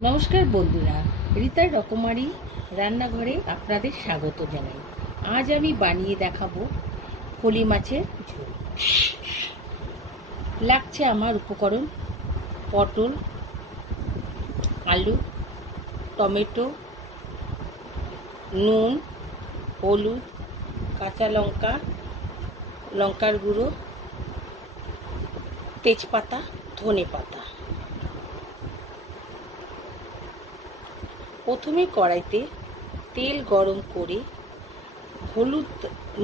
নমস্কার বন্ধুরা, রিতার রকমারি রান্নাঘরে আপনাদের স্বাগত জানাই। আজ আমি বানিয়ে দেখাবো ফলি মাছের ঝোল। লাগছে আমার উপকরণ: পটল, আলু, টমেটো, নুন, হলুদ, কাঁচা লঙ্কা, লঙ্কার গুঁড়ো, তেজপাতা, ধনে পাতা। প্রথমে কড়াইতে তেল গরম করে হলুদ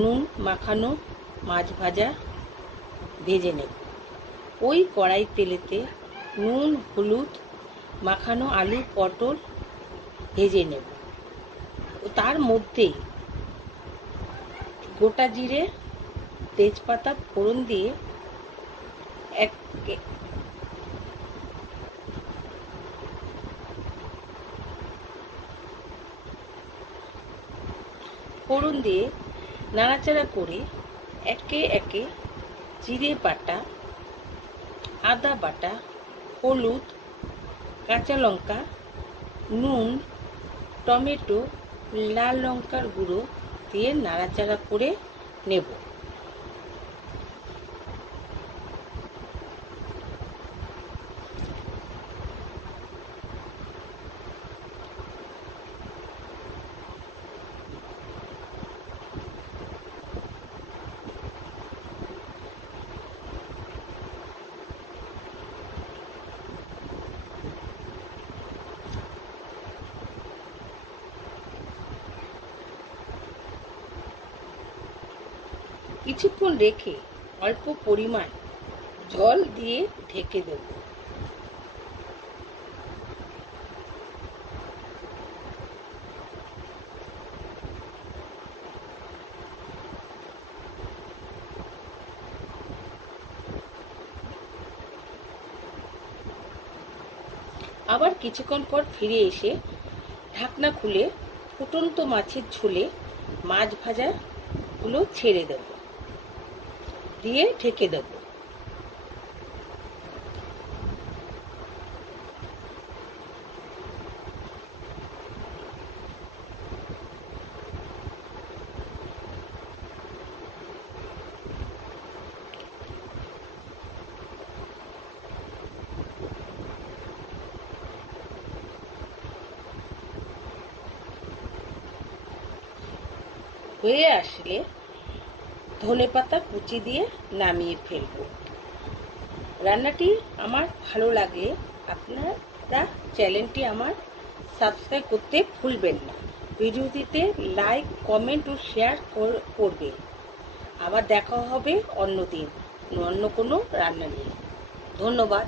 নুন মাখানো মাছ ভাজা ভেজে নেব। ওই কড়াই তেলেতে নুন হলুদ মাখানো আলু পটল ভেজে নেব। তার মধ্যে গোটা জিরে তেজপাতা ফোড়ন দিয়ে নাড়াচাড়া করে একে একে জিরে বাটা, আদা বাটা, হলুদ, কাঁচা লঙ্কা, নুন, টমেটো, লাল লঙ্কার গুঁড়ো দিয়ে নাড়াচাড়া করে নেব। কিছুক্ষণ রেখে অল্প পরিমাণ জল দিয়ে ঢেকে দেব। আবার কিছুক্ষণ পর ফিরে এসে ঢাকনা খুলে ফুটন্ত মাছের ঝোলে মাছ ভাজাগুলো ছেড়ে দেব, দিয়ে ঢেকে দেব। হয়ে আসলে ধনেপাতা কুচি দিয়ে নামিয়ে ফেলব। রান্নাটি আমার ভালো লাগলে আপনারা চ্যানেলটি আমার সাবস্ক্রাইব করতে ভুলবেন না। ভিডিওটিতে লাইক কমেন্ট ও শেয়ার করবেন। আবার দেখা হবে অন্য দিন অন্য কোনো রান্না নিয়ে। ধন্যবাদ।